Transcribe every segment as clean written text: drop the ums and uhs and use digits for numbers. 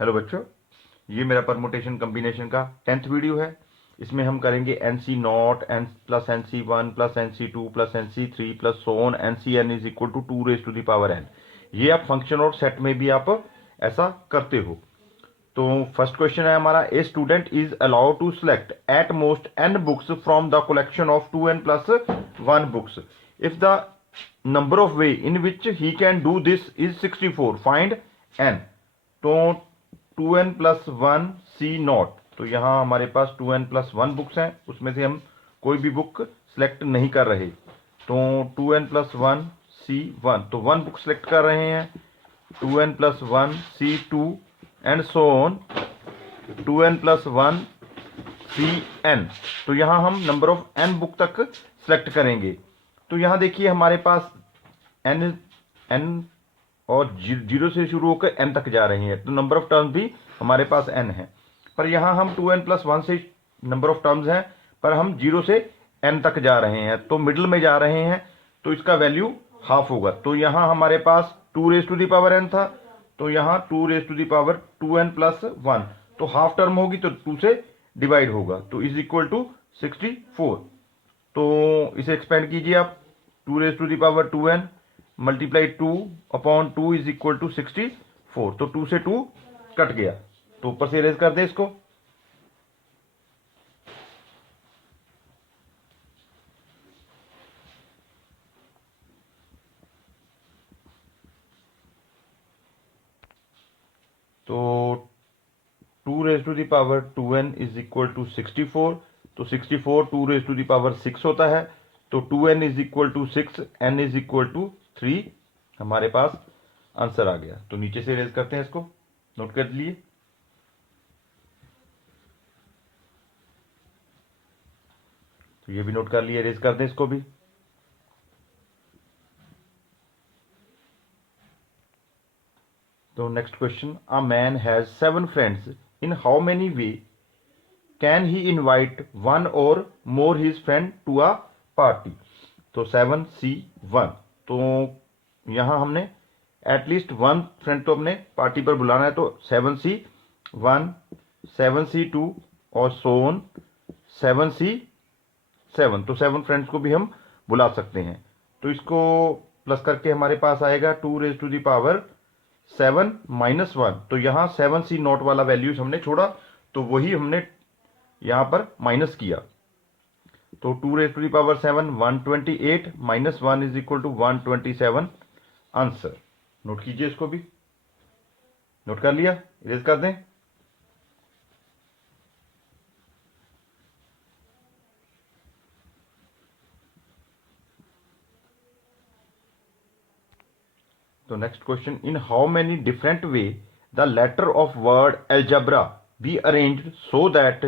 Hello बच्चों, ये मेरा परमुटेशन कम्बिनेशन का 10th वीडियो है। इसमें हम करेंगे N C not N plus N C one plus N C two plus N C three plus so on N C N is equal to 2 raised to the power n। ये आप function और set में भी आप ऐसा करते हो। तो फर्स्ट क्वेश्चन है हमारा, a student is allowed to select at most n books from the collection of 2n+1 books if the number of way in which he can do this is 64, find n। तो 2n+1 C not, तो यहाँ हमारे पास 2n+1 books हैं, उसमें से हम कोई भी बुक सिलेक्ट नहीं कर रहे। तो 2n+1 C1, तो 1 बुक सिलेक्ट कर रहे हैं। 2n+1 C2 and so on 2n+1 Cn। तो यहाँ हम नंबर ऑफ n बुक तक सिलेक्ट करेंगे। तो यहाँ देखिए हमारे पास n और 0 से शुरू होकर n तक जा रही है, तो नंबर ऑफ टर्म्स भी हमारे पास n है। पर यहाँ हम 2n+1 से नंबर ऑफ टर्म्स हैं, पर हम 0 से n तक जा रहे हैं, तो मिडिल में जा रहे हैं, तो इसका वैल्यू हाफ होगा। तो यहाँ हमारे पास 2 raised to the power n था, तो यहाँ 2 raised to the power 2n+1, तो हाफ टर्म होगी तो 2 से डिवाइड होगा, तो इज इक्वल टू 64। तो इसे एक्सपेंड कीजिए आप, 2 raised to the power 2n multiply 2/2 is equal to 64। तो 2 से 2 कट गया, तो ऊपर से इरेज कर दे इसको। तो 2 raised to the power 2n is equal to 64, तो 64 2 raised to the power 6 होता है, तो 2n is equal to 6, n is equal to 3 हमारे पास आंसर आ गया। तो नीचे से इरेज करते हैं इसको, नोट कर लिए। तो ये भी नोट कर लिए, इरेज कर दें इसको भी। तो next question, a man has 7 friends, in how many way can he invite 1 or more his friend to a party. तो 7C1, तो यहाँ हमने एटलीस्ट 1 फ्रेंड तो अपने पार्टी पर बुलाना है, तो 7C1 7C2 और सोन 7C7, तो 7 फ्रेंड्स को भी हम बुला सकते हैं। तो इसको प्लस करके हमारे पास आएगा 2 raised to the power 7 - 1। तो यहाँ 7C नॉट वाला वैल्यूज हमने छोड़ा, तो वही हमने यहाँ पर माइनस किया। तो 2 raised to the power 7 128 - 1 is equal to 127 answer. Note कीजिए इसको भी, नोट कर लिया, इरेज कर दें। तो next question, in how many different way the letter of word algebra be arranged so that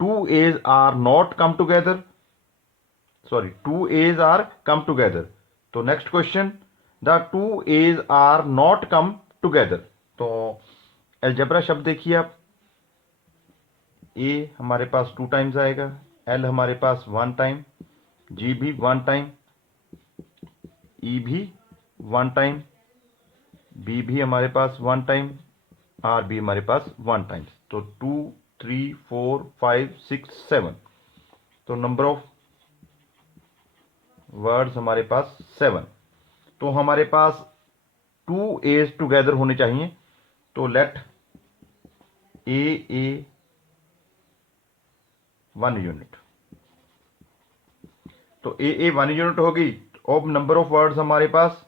2 A's are not come together, sorry 2 A's are come together. तो next question, the 2 A's are not come together. तो algebra शब्द देखिए आप, ए हमारे पास 2 times आएगा, L हमारे पास 1 time, जी भी 1 time, ई भी 1 टाइम, बी भी हमारे पास 1 टाइम, आर भी हमारे पास 1 टाइम। तो 2 3 4 5 6 7, तो नंबर ऑफ वर्ड्स हमारे पास 7। तो हमारे पास 2 A's टुगेदर होने चाहिए, तो लेट ए 1 यूनिट। तो ए 1 यूनिट होगी, अब नंबर ऑफ वर्ड्स हमारे पास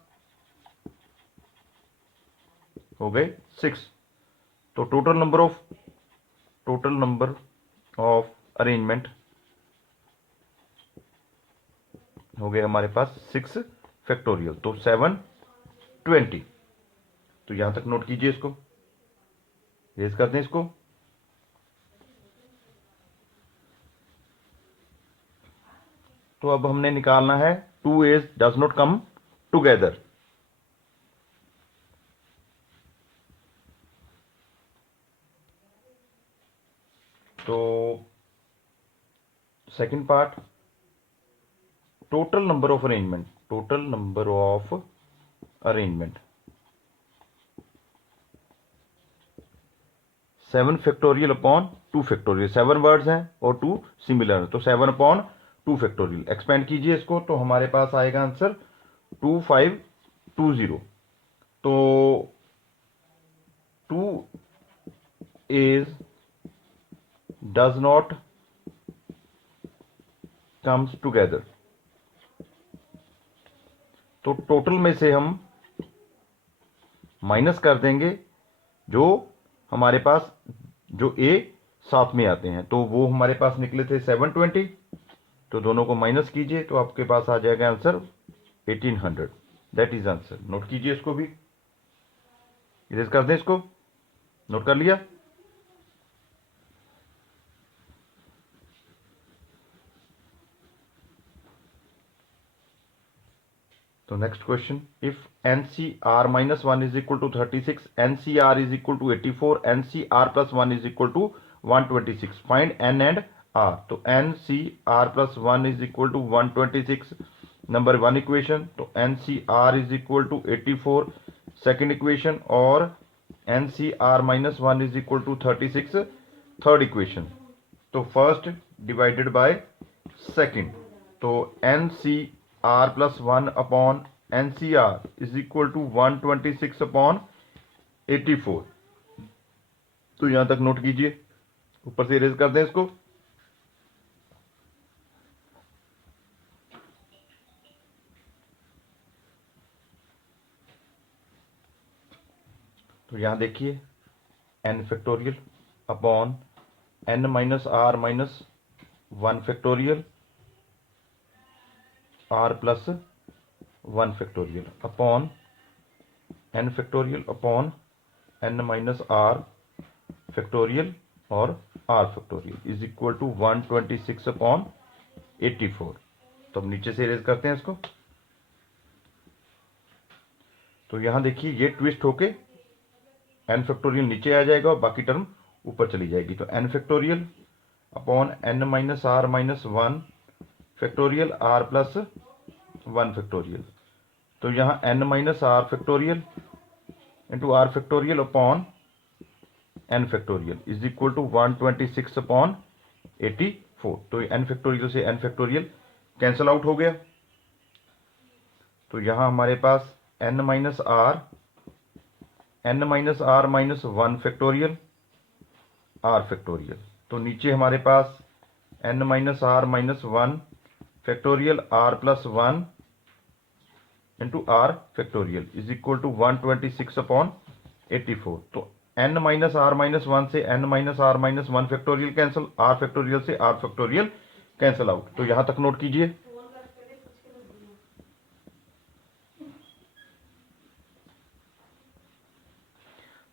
हो गए 6। तो टोटल नंबर ऑफ अरेंजमेंट हो गए हमारे पास 6 फैक्टोरियल, तो 720। तो यहां तक नोट कीजिए इसको, रेज कर दें इसको। तो अब हमने निकालना है 2 A's does not come together. तो second part, total number of arrangement, 7 factorial upon 2 factorial, 7 words हैं और 2 सिमिलर है, तो 7 अपॉन 2 फैक्टोरियल। एक्सपेंड कीजिए इसको तो हमारे पास आएगा आंसर 2520। तो 2 is does not comes together। तो टोटल में से हम माइनस कर देंगे जो हमारे पास जो ए साथ में आते हैं, तो वो हमारे पास निकले थे 720, तो दोनों को माइनस कीजिए तो आपके पास आ जाएगा answer 1800। That is answer. Note कीजिए इसको भी, इरेज कर दें इसको। नोट कर लिया। तो next question, if NCR minus 1 is equal to 36, NCR is equal to 84, NCR plus 1 is equal to 126, find N and R। तो NCR plus 1 is equal to 126 number 1 equation, तो NCR is equal to 84 second equation, और NCR minus 1 is equal to 36 third equation. तो first divided by second, तो NCR plus 1 upon NCR is equal to 126 upon 84। तो यहां तक note कीजिए, ऊपर से इरेज कर दें इसको। तो यहां देखिए n factorial upon n minus R minus 1 factorial r plus 1 factorial upon n factorial upon n minus r factorial और r factorial is equal to 126 upon 84। तो अब नीचे से इरेज करते हैं इसको। तो यहां देखिए ये ट्विस्ट होके n फैक्टोरियल नीचे आ जाएगा और बाकी टर्म ऊपर चली जाएगी। तो n factorial upon n minus R minus 1 factorial r plus 1 factorial. तो यहाँ n minus R factorial into R factorial upon n factorial is equal to 126 upon 84। तो n फैक्टोरियल से n फैक्टोरियल कैंसल आउट हो गया। तो यहाँ हमारे पास n minus R minus 1 factorial r factorial. तो नीचे हमारे पास n minus R minus 1 factorial r plus 1 into R factorial is equal to 126 upon 84। तो n माइनस आर माइनस 1 से n minus R minus 1 factorial cancel, r factorial से r factorial cancel out. तो यहां तक नोट कीजिए।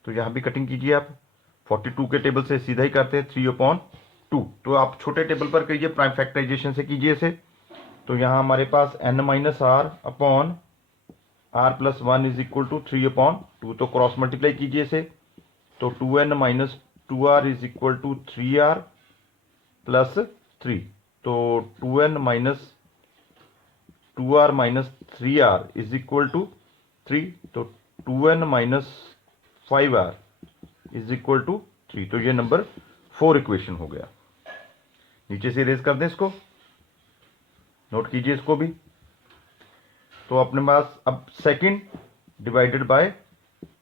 तो यहां भी कटिंग कीजिए आप। 42 के टेबल से सीधा ही करते हैं 3/2। तो आप छोटे टेबल पर करिए, प्राइम फैक्टराइजेशन से कीजिए इसे। तो यहां हमारे पास n minus R upon r plus 1 is equal to 3/2। तो क्रॉस मल्टीप्लाई कीजिए इसे। तो 2n minus 2r is equal to 3r plus 3। तो 2n minus 2r minus 3r is equal to 3। तो 2n minus 5r is equal to 3। तो ये number 4 equation हो गया। नीचे से इरेज कर दें इसको। नोट कीजिए इसको भी। तो अपने पास अब सेकंड डिवाइडेड बाय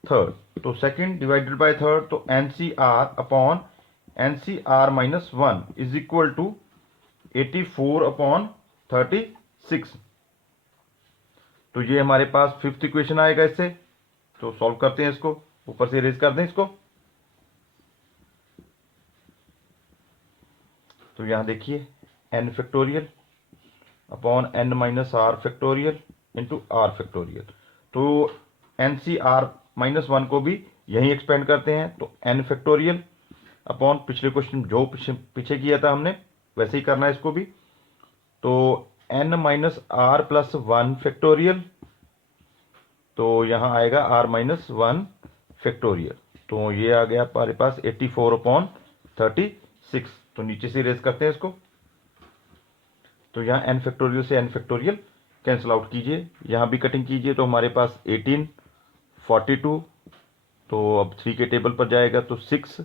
थर्ड, तो सेकंड डिवाइडेड बाय थर्ड, तो NCR upon NCR minus 1 is equal to 84 upon 36। तो ये हमारे पास फिफ्थ इक्वेशन आएगा इससे। तो सॉल्व करते हैं इसको, ऊपर से इरेज कर दें इसको। तो यहां देखिए n factorial upon n minus R factorial into R factorial. तो NCR माइनस 1 को भी यहीं एक्सपेंड करते हैं। तो n फैक्टोरियल अपॉन पिछले क्वेश्चन जो पीछे किया था हमने वैसे ही करना है इसको भी। तो n minus R plus 1 factorial, तो यहां आएगा r माइनस 1 फैक्टोरियल। तो ये आ गया हमारे पास 84 अपॉन 36। तो नीचे से इरेज करते हैं इसको। तो यहाँ n फैक्टोरियल से n फैक्टोरियल कैंसिल आउट कीजिए। यहाँ भी कटिंग कीजिए। तो हमारे पास 18 42, तो अब 3 के टेबल पर जाएगा तो 6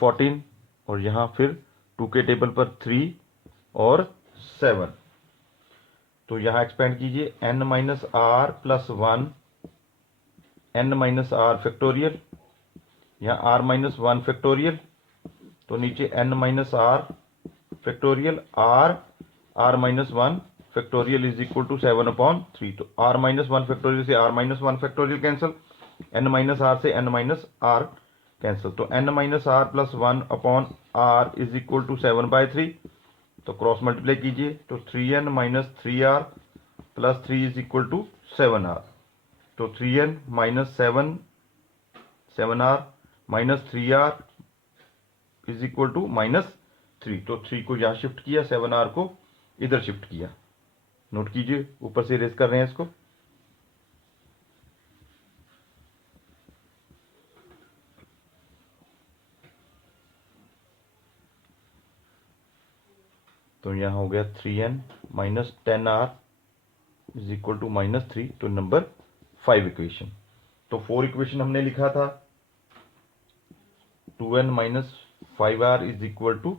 14 और यहाँ फिर 2 के टेबल पर 3 और 7। तो यहाँ एक्सपेंड कीजिए n minus R plus 1 n minus R factorial, यहाँ r माइनस 1 फैक्टोरियल, तो नीचे n minus R factorial r minus 1 factorial is equal to 7/3। तो r माइनस 1 फैक्टोरियल से r minus 1 factorial cancel, n minus R से n minus R cancel, तो n minus R plus 1/r is equal to 7/3। तो cross multiply कीजिए, तो 3n minus 3r plus 3 is equal to 7r। तो 3n minus 7r minus 3r is equal to -3। तो 3 को यहाँ shift किया, 7r को इधर शिफ्ट किया। नोट कीजिए, ऊपर से इरेज कर रहे हैं इसको। तो यहाँ हो गया 3n minus 10r is equal to -3। तो नंबर 5 इक्वेशन। तो 4 इक्वेशन हमने लिखा था, 2n minus 5r is equal to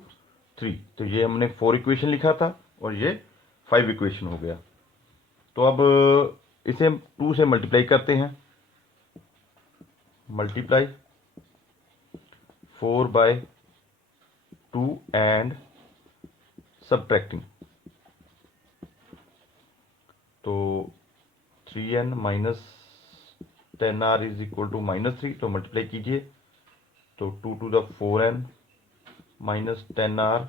3। तो ये हमने 4 इक्वेशन लिखा था और ये 5 इक्वेशन हो गया। तो अब इसे हम 2 से मल्टीप्लाई करते हैं। Multiply 4/2 and subtracting. तो 3n minus 10r is equal to -3। तो मल्टीप्लाई कीजिए, तो 2 to the 4n minus 10r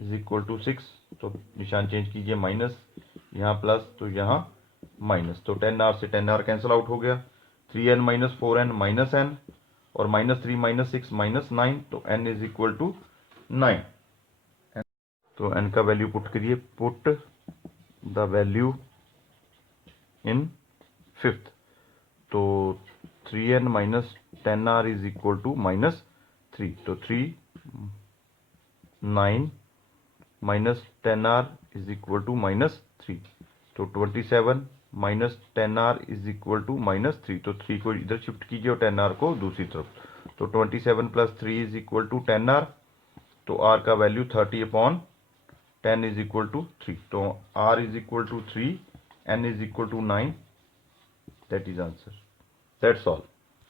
is equal to 6। तो निशान चेंज कीजिए, माइनस यहाँ प्लस, तो यहाँ माइनस। तो 10r से 10r कैंसिल आउट हो गया। 3n minus 4n minus n और -3 -6 -9। तो n इज इक्वल टू 9। तो n का वैल्यू पुट करिए, put the value in fifth. तो 3n minus 10r is equal to -3। तो 3 9 minus 10r is equal to -3। तो 27 minus 10r is equal to -3। तो 3 को इधर शिफ्ट कीजिए और 10r को दूसरी तरफ। तो 27 plus 3 is equal to 10r। तो r का वैल्यू 30/10 इज इक्वल टू 3। तो r is equal to 3, n is equal to 9। That is answer. That's all.